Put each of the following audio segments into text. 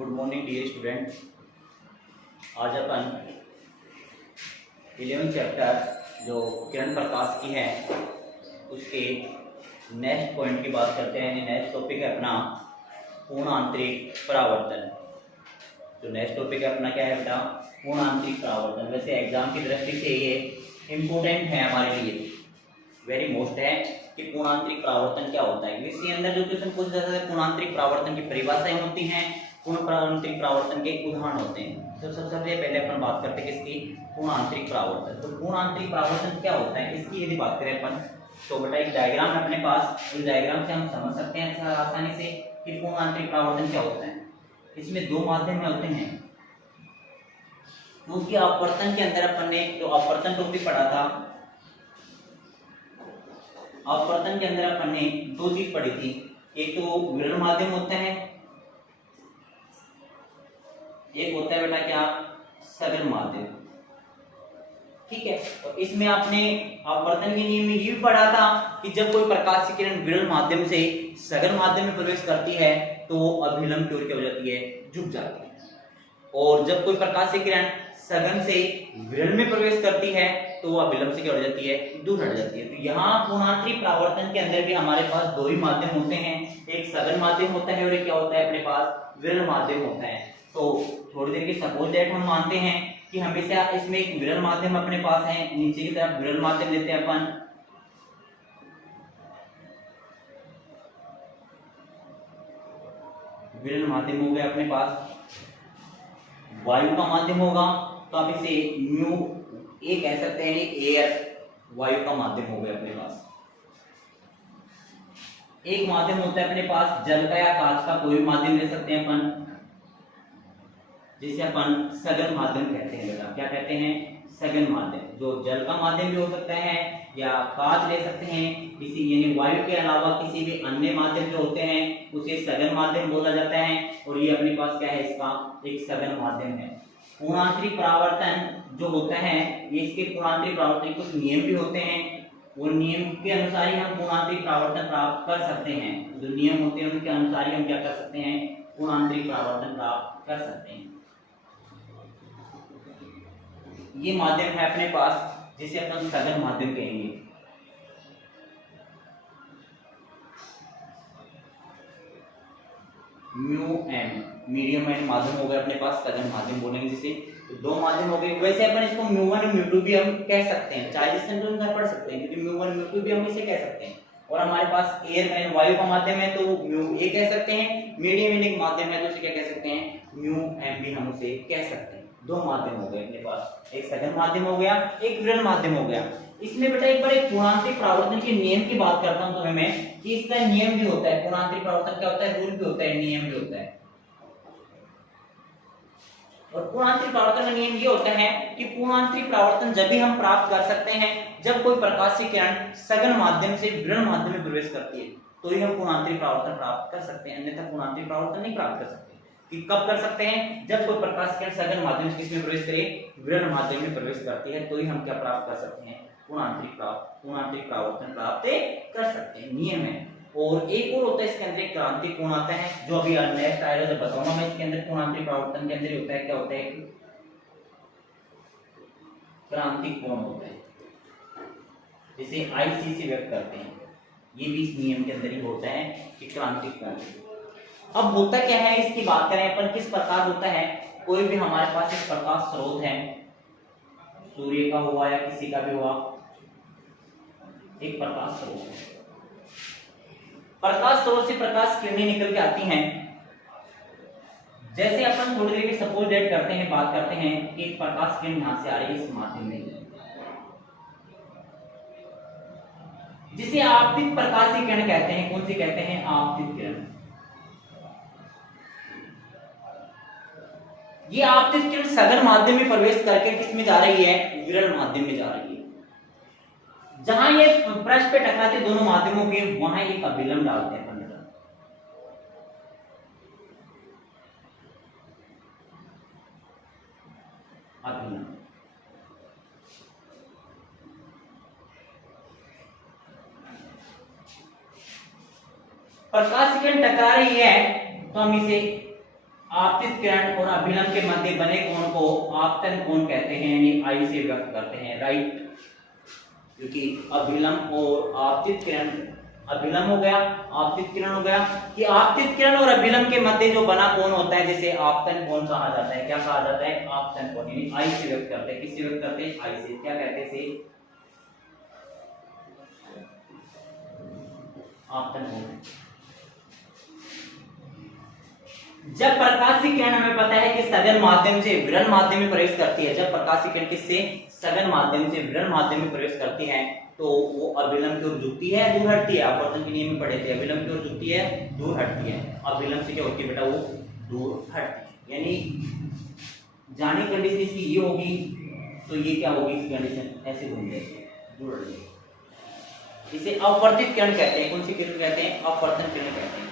Good morning dear student. आज अपन 11 chapter जो किरण प्रकाश की है उसके नेक्स्ट पॉइंट की बात करते हैं। नेक्स्ट टॉपिक है अपना पूर्ण आंतरिक परावर्तन। जो नेक्स्ट टॉपिक है अपना क्या है बेटा? पूर्ण आंतरिक परावर्तन। वैसे एग्जाम की दृष्टि से ये इम्पोर्टेंट है हमारे लिए, वेरी मोस्ट है कि पूर्ण आंतरिक परावर्तन क्या होता है। इसके अंदर जो क्वेश्चन पूछा जाता है पूर्ण आंतरिक परावर्तन की परिभाषाएं होती हैं, पूर्ण आंतरिक परावर्तन के उदाहरण होते हैं। तो सबसे पहले अपन बात करते हैं किसकी? पूर्ण आंतरिक परावर्तन। तो पूर्ण आंतरिक परावर्तन क्या होता है इसकी यदि बात करें अपन तो बेटा एक डायग्राम है अपने पास। इस डायग्राम से हम समझ सकते हैं आसानी से कि पूर्ण आंतरिक परावर्तन क्या होता है। इसमें दो माध्यम होते हैं क्योंकि अपवर्तन के अंदर अपन ने जो अपवर्तन टॉपिक पढ़ा था, अपवर्तन के अंदर अपन ने दो चीज पढ़ी थी। एक तो विरल माध्यम होता है, एक होता है बेटा क्या? सघन माध्यम। ठीक है, तो इसमें आपने अपवर्तन के नियम में ये भी पढ़ा था कि जब कोई प्रकाश की किरण विरल माध्यम से सघन माध्यम में प्रवेश करती है तो वो अभिलंब की ओर क्या हो जाती है? झुक जाती है। और जब कोई प्रकाश की किरण सघन से विरल में प्रवेश करती है तो वह विलंब से क्या हो जाती है? दूर हट जाती है। तो यहाँ पूर्णांतरिक परावर्तन के अंदर भी हमारे पास दो ही माध्यम होते हैं, एक सघन माध्यम होता है और एक क्या होता है अपने पास? विरल माध्यम होता है। तो थोड़ी देर की सपोज दैट हम मानते हैं कि हमेशा इसमें एक विरल माध्यम अपने पास है, नीचे की तरफ विरल माध्यम लेते हैं अपन। विरल माध्यम हो गया अपने पास, वायु का माध्यम होगा तो आप इसे म्यू ए कह सकते हैं, एयर वायु का माध्यम हो गया अपने पास। एक माध्यम होता है अपने पास जल का या कांच का, कोई भी माध्यम ले सकते हैं अपन, जिसे अपन सघन माध्यम कहते हैं बेटा। क्या कहते हैं? सघन माध्यम। जो जल का माध्यम भी हो सकता है या कांच ले सकते हैं, किसी यानी वायु के अलावा किसी भी अन्य माध्यम जो होते हैं उसे सघन माध्यम बोला जाता है। और ये अपने पास क्या है? इसका एक सघन माध्यम है। पूर्णांतरिक परावर्तन जो होता है ये इसके पूर्णांतरिक परावर्तन कुछ नियम भी होते हैं, वो नियम के अनुसार ही हम पूर्णांतरिक परावर्तन प्राप्त कर सकते हैं। जो नियम होते हैं उनके अनुसार ही हम क्या कर सकते हैं? पूर्णांतरिक परावर्तन प्राप्त कर सकते हैं। ये माध्यम है अपने पास जिसे अपन सघन माध्यम कहेंगे। म्यू एन मीडियम एन माध्यम हो गया अपने पास, सघन माध्यम बोलेंगे जिसे। तो दो माध्यम हो गए। वैसे अपन इसको म्यू वन और म्यू टू भी हम कह सकते हैं, चाहे जिस सेंटेंस पढ़ सकते हैं क्योंकि म्यू वन म्यू टू भी हम इसे कह सकते हैं। और हमारे पास एयर एंड वायु का माध्यम है तो म्यू ए कह सकते हैं, मीडियम एन एक माध्यम है तो उसे क्या कह सकते हैं? म्यू एम भी हम उसे कह सकते हैं। दो माध्यम हो गए अपने पास, एक सघन माध्यम हो गया, एक विरल माध्यम हो गया। इसमें बेटा एक बार एक पूर्णांतरिक परावर्तन के नियम की बात करता हूं तो मैं कि इसका नियम भी होता है। पूर्णांतरिक परावर्तन क्या होता है? रूल भी होता है, नियम भी होता है। और पूर्णांतरिक परावर्तन का नियम ये होता है कि पूर्णांतरिक परावर्तन जब भी हम प्राप्त कर सकते हैं जब कोई प्रकाश की किरण सघन माध्यम से विरल माध्यम में प्रवेश करती है तो ही हम पूर्णांतरिक परावर्तन प्राप्त कर सकते हैं, अन्यथा पूर्णांतरिक परावर्तन नहीं प्राप्त कर सकते। कि कब कर सकते हैं? जब कोई प्रकाश किरण सघन माध्यम से किसमें प्रवेश करे? विरल माध्यम में प्रवेश करती है तो ही हम क्या प्राप्त कर सकते हैं? पूर्णांतरिक परावर्तन प्राप्त कर सकते हैं, नियम है। और एक और होता है इसके अंदर एक क्रांतिक कोण आता है जो अभी नेक्स्ट आएगा जब बताऊंगा मैं। इसके अंदर पूर्णांतरिक परावर्तन के अंदर होता है क्या होता है? क्रांतिक कोण होता है जिसे IC से व्यक्त करते हैं। ये भी इस नियम के अंदर ही होता है कि क्रांतिक कोण। अब होता क्या है इसकी बात करें अपन, किस प्रकार होता है? कोई भी हमारे पास एक प्रकाश स्रोत है, सूर्य का हुआ या किसी का भी हुआ, एक प्रकाश स्रोत है। प्रकाश स्रोत से प्रकाश किरणें निकल के आती हैं। जैसे अपन थोड़ी देर में सपोज दैट करते हैं, बात करते हैं कि प्रकाश किरण यहां से आ रही है इस माध्यम में, जिसे आपतित प्रकाश की किरण कहते हैं। कौन सी कहते हैं? आपतित किरण। ये आपतित किरण सघन माध्यम में प्रवेश करके किस में जा रही है? विरल माध्यम में जा रही है। जहां ये पृष्ठ पे टकराते दोनों माध्यमों के वहां एक अभिलंब डालते हैं अपन। अभिलंब प्रकाश की किरण टकरा रही है तो हम इसे आपतित किरण और अभिलंब के मध्य बने कोण को आपतन कोण कहते हैं, यानी आई से व्यक्त करते हैं, राइट। क्योंकि अभिलंब और आपतित किरण, अभिलंब हो गया, आपतित किरण हो गया, कि आपतित किरण और अभिलंब के मध्य जो बना कोण होता है जिसे आपतन कोण कहा जाता है। क्या कहा जाता है? आपतन कोण, यानी आई से व्यक्त करते हैं। किससे व्यक्त करते हैं? आई से। क्या कहते हैं इसे? आपतन कोण। जब प्रकाश की किरण, हमें पता है कि सघन माध्यम से विरल माध्यम में प्रवेश करती है, जब प्रकाश की किरण किससे? सघन माध्यम से विरल माध्यम में प्रवेश करती है, तो वो अभिलंब की ओर झुकती है, दूर हटती है। अपवर्तन के नियम में पढ़े थे, अभिलंब की ओर झुकती है, दूर हटती है। अभिलंब से क्या होती है बेटा? वो दूर हटती है। यानी जाने कंडीशन इसकी ये होगी, तो ये क्या होगी? इस कंडीशन ऐसे घूम जाएगी, दूर हट जाएगी। इसे अपवर्तित किरण कहते हैं। कौन सी किरण कहते हैं? अपवर्तन किरण कहते हैं।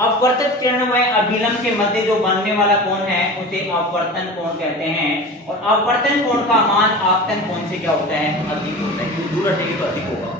अपवर्तित किरण व अभिलंब के मध्य जो बनने वाला कोण है उसे अपवर्तन कोण कहते हैं। और अपवर्तन कोण का मान आपतन कोण से क्या होता है? अधिक होता है, क्योंकि दूर हटेगी तो अधिक होगा।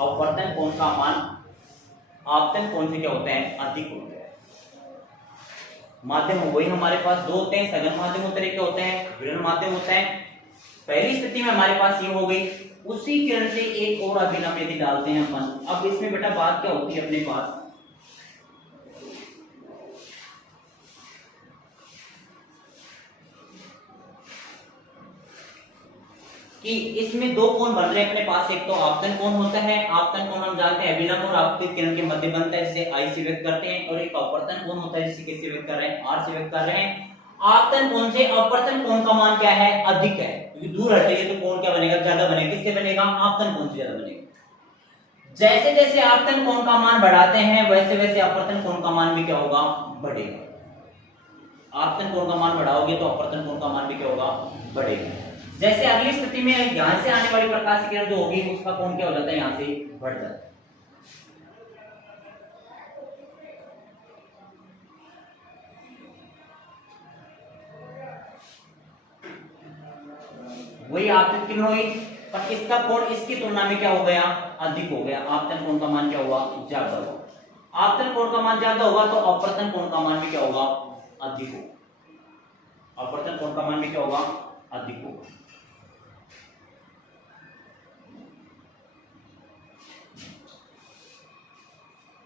अपवर्तन कोण का मान आपतन कोण से क्या होता है? अधिक होता है। माध्यम वही हमारे पास दो होते हैं, सघन माध्यम होते हैं, क्या होते हैं? विरल माध्यम होता है। पहली स्थिति में हमारे पास ये हो गई, उसी किरण से एक और अभिलंब यदि डालते हैं अपन। अब इसमें बेटा बात क्या होती है अपने पास कि इसमें दो कोण बन रहे हैं अपने पास। एक तो आपतन कोण होता है, आपतन कोण हम जानते हैं अभिलंब और आपतित किरण के मध्य बनता है, जिसे आई से व्यक्त करते हैं। और एक अपवर्तन कोण होता है, जिसे किससे व्यक्त कर रहे हैं? आर से व्यक्त कर रहे हैं। आपतन कोण से अपवर्तन कोण का मान क्या है? अधिक है, क्योंकि दूर हटेगी तो कोण क्या बनेगा? ज्यादा बनेगा। किससे बनेगा? आपतन कोण से ज्यादा बनेगा। जैसे जैसे आपतन कोण का मान बढ़ाते हैं, वैसे वैसे अपवर्तन कोण का मान भी क्या होगा? बढ़ेगा। आपतन कोण का मान बढ़ाओगे तो अपवर्तन कोण का मान भी क्या होगा? बढ़ेगा। जैसे अगली स्थिति में यहां से आने वाली प्रकाश की किरण जो होगी उसका कोण क्या हो जाता है? यहां से बढ़ जाता है। वही आपतित किरण हुई, पर इसका कोण इसकी तुलना में क्या हो गया? अधिक हो गया। आपतन कोण का मान क्या हुआ? ज्यादा हुआ। आपतन कोण का मान ज्यादा होगा तो अपवर्तन कोण का मान भी क्या होगा? अधिक होगा। अपवर्तन कोण का मान भी क्या होगा? अधिक होगा।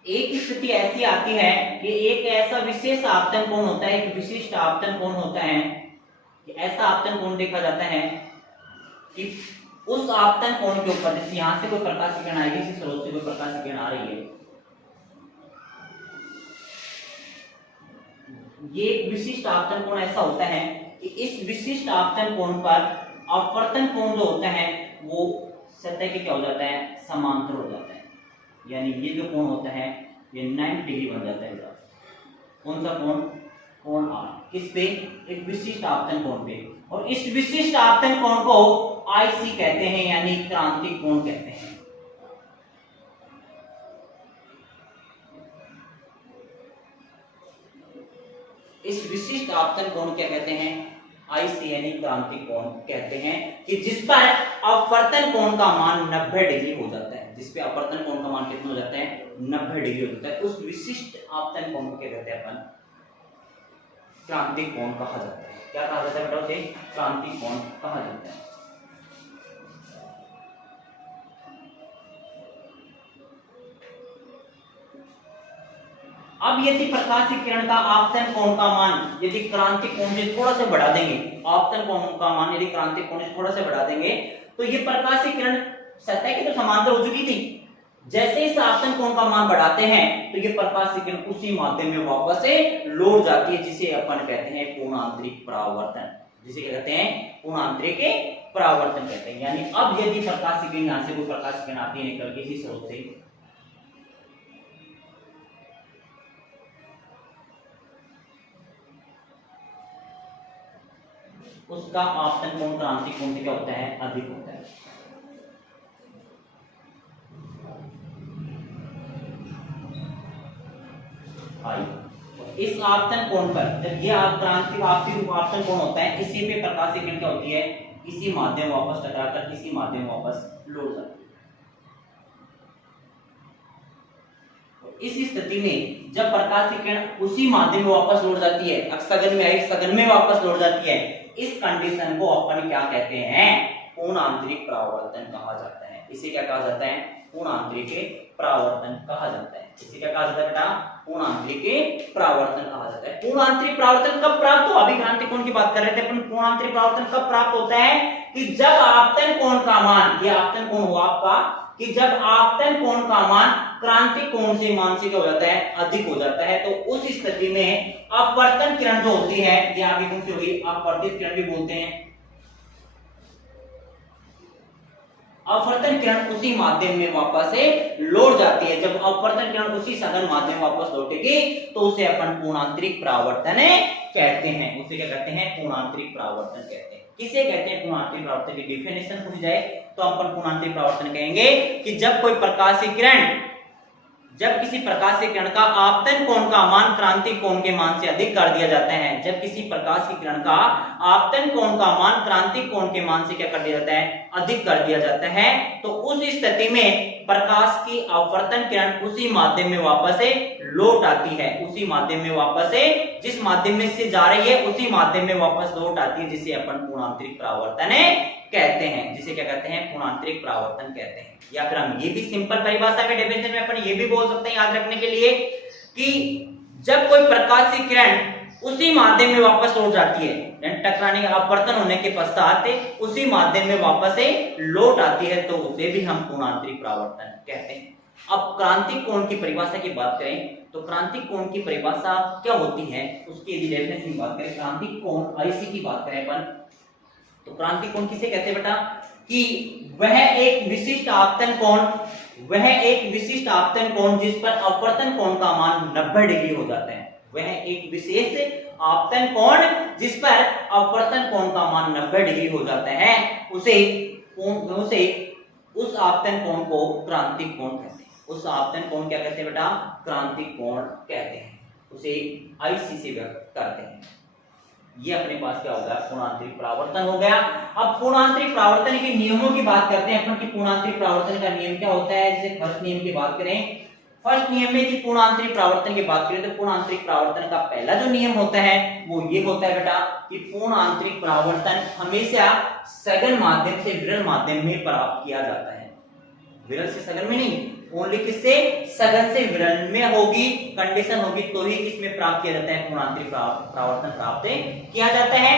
एक स्थिति ऐसी आती है कि एक ऐसा विशेष आपतन कोण होता है, एक विशिष्ट आपतन कोण होता है कि ऐसा आपतन कोण देखा जाता है कि उस आपतन कोण के ऊपर, जैसे यहां से कोई प्रकाश की किरण आएगी, इसी स्रोत से कोई प्रकाश की किरण आ रही है, ये एक विशिष्ट आपतन कोण ऐसा होता है कि इस विशिष्ट आपतन कोण पर अपवर्तन कोण जो होता है वो सतह के क्या हो जाता है? समांतर हो जाता है। यानी ये जो कोण होता है ये 90 डिग्री बन जाता है। कौन सा कोण? कोण आर। किस पे? एक विशिष्ट आपतन कोण पे। और इस विशिष्ट आपतन कोण को आईसी कहते हैं, यानी क्रांतिक कोण कहते हैं। इस विशिष्ट आपतन कोण क्या कहते हैं? आईसी, यानी क्रांतिक कोण कहते हैं, कि जिस पर अपवर्तन कोण का मान 90 डिग्री हो जाता है। जिस पे अपवर्तन कोण का मान कितना हो जाता है? 90 डिग्री हो जाता है। उस विशिष्ट आपतन कोण को क्या कहते हैं? अपन क्रांतिक कोण कहा जाता है। क्या कहा जाता है बेटा? उसे क्रांतिक कोण कहा जाता है। अब यदि प्रकाश की किरण का आपतन कोण का मान यदि क्रांतिक कोण से थोड़ा सा बढ़ा देंगे, आपतन कोण का मान यदि क्रांतिक कोण से थोड़ा सा बढ़ा देंगे, तो ये प्रकाश की किरण सतह की तो समांतर हो चुकी थी। जैसे इस आपतन कोण का मान बढ़ाते हैं तो ये प्रकाश की किरण उसी माध्यम में वापस से लौट जाती है, जिसे अपन कहते हैं पूर्णांतरिक परावर्तन। जिसे क्या कहते हैं? पूर्णांतरिक परावर्तन कहते हैं। यानी अब यदि प्रकाश की किरण यहां से कोई प्रकाश की किरण आती है निकल के इसी स्रोत से, उसका आपतन कोण क्रांतिक कोण से क्या होता है? अधिक होता है। इस आपतन कोण पर जब ये क्रांतिक आपतन कोण होता है, इसी पे प्रकाश की किरण क्या होती है? किसी माध्यम में वापस टकराकर किसी माध्यम में वापस लौट जाती है। इस स्थिति में जब प्रकाश की किरण उसी माध्यम में वापस लौट जाती है, सघन में आई सघन में वापस लौट जाती है, इस कंडीशन को अपन क्या कहते हैं, पूर्ण आंतरिक परावर्तन कहा जाता है। इसे क्या कहा जाता है, पूर्ण आंतरिक परावर्तन कहा जाता है। इसे क्या कहा जाता है बेटा, पूर्ण आंतरिक परावर्तन कहा जाता है। पूर्ण आंतरिक परावर्तन कब प्राप्त हो, अभी क्रांति कोण की बात कर रहे थे अपन। पूर्ण आंतरिक परावर्तन कब प्राप्त होता है कि जब आपतन कोण का मान, ये आपतन कोण हुआ आपका, कि जब आपतन कोण का मान क्रांति कोण से मान से क्या हो जाता है, अधिक हो जाता है। तो उस स्थिति में अपवर्तन किरण जो होती है, ये आगे कौन सी होगी, अपवर्तित किरण भी बोलते हैं। अपवर्तन किरण उसी माध्यम में वापस से लौट जाती है। जब अपवर्तन किरण उसी सघन माध्यम में वापस लौटेगी तो उसे अपन पूर्णांतरिक परावर्तन कहते हैं। उसे क्या कहते हैं, पूर्णांतरिक परावर्तन कहते हैं। किसे कहते हैं पूर्णांतरिक परावर्तन की डिफिनेशन पूछ जाए तो अपन पूर्णांतरिक परावर्तन कहेंगे कि जब कोई प्रकाश की किरण, जब किसी प्रकाश की किरण का आपतन कोण का मान क्रांति कोण के मान से अधिक कर दिया जाता है, जब किसी प्रकाश की किरण का आपतन कोण का मान क्रांति कोण के मान से क्या कर दिया जाता है, अधिक कर दिया जाता है, तो उस स्थिति में प्रकाश की अपवर्तन किरण उसी माध्यम में वापस से लौट आती है। उसी माध्यम में वापस से, जिस माध्यम में से जा रही है उसी माध्यम में वापस लौट आती है, जिसे अपन पूर्णांतरिक परावर्तन कहते हैं। जिसे क्या कहते हैं, पूर्णांतरिक परावर्तन कहते हैं। या फिर हम ये भी सिंपल परिभाषा में, डेफिनेशन में अपन ये भी बोल सकते हैं याद रखने के लिए कि जब कोई प्रकाश की किरण उसी माध्यम में वापस लौट जाती है, टकराने का अपवर्तन होने के पश्चात उसी माध्यम में वापस से लौट आती है, तो उसे भी हम पूर्णांतरिक परावर्तन कहते हैं। अब क्रांतिक कोण की परिभाषा की बात करें तो क्रांतिक कोण की परिभाषा क्या होती है, उसकी यदि डेफिनेशन की बात करें, क्रांतिक कोण आईसी की बात करें अपन, तो क्रांतिक कोण किसे कहते हैं बेटा, कि वह एक विशिष्ट आपतन कोण, वह एक विशिष्ट आपतन कोण जिस पर अपवर्तन कोण का मान 90 डिग्री हो जाता है। वह एक विशेष आपतन कोण जिस पर अपवर्तन कोण का मान 90 डिग्री हो जाता है, उसे उस आपतन कोण को क्रांतिक कोण कहते हैं। उस आपतन कोण क्या कहते हैं बेटा, क्रांतिक कोण कहते हैं। उसे आईसी से व्यक्त करते हैं। ये अपने पास क्या होगा, पूर्णांतरिक परावर्तन हो गया। अब पूर्णांतरिक परावर्तन के नियमों की बात करते हैं अपन कि पूर्णांतरिक परावर्तन का नियम क्या होता है। जैसे फर्स्ट नियम की बात करें, फर्स्ट नियम में कि पूर्णांतरिक परावर्तन की बात करें तो पूर्णांतरिक परावर्तन का पहला जो नियम होता है वो ये होता है बेटा कि पूर्णांतरिक परावर्तन हमेशा सघन माध्यम से विरल माध्यम में प्राप्त किया जाता है। विरल से सघन में नहीं, ओनली किससे, सघन से विरल में होगी, कंडीशन होगी तो ही किसमें प्राप्त किया जाता है, पूर्णांतरिक परावर्तन प्राप्त किया जाता है।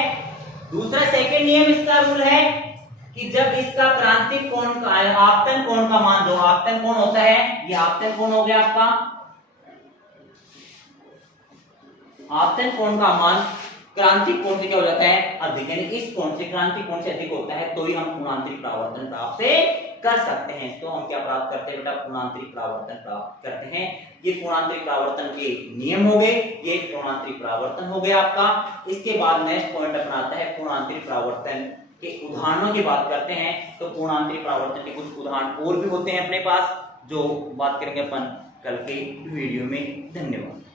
दूसरा सेकंड नियम इसका रूल है कि जब इसका क्रांतिक कोण का आपतन कोण का मान, जो आपतन कोण होता है, ये आपतन कोण हो गया आपका, आपतन कोण का मान क्रांतिक कोण से क्या हो जाता है, अधिक, यानी इस कोण से, क्रांतिक कोण से अधिक होता है तो ही हम पूर्णांतरिक परावर्तन प्राप्त कर सकते हैं। तो हम क्या प्राप्त करते हैं बेटा, पूर्णांतरिक परावर्तन प्राप्त करते हैं। ये पूर्णांतरिक परावर्तन के नियम हो गए, ये पूर्णांतरिक परावर्तन हो गया आपका। इसके बाद नेक्स्ट पॉइंट अपनाता है पूर्णांतरिक परावर्तन के उदाहरणों की बात करते हैं। तो पूर्णांतरिक परावर्तन के कुछ उदाहरण और भी होते हैं अपने पास, जो बात करेंगे अपन कल के वीडियो में। धन्यवाद।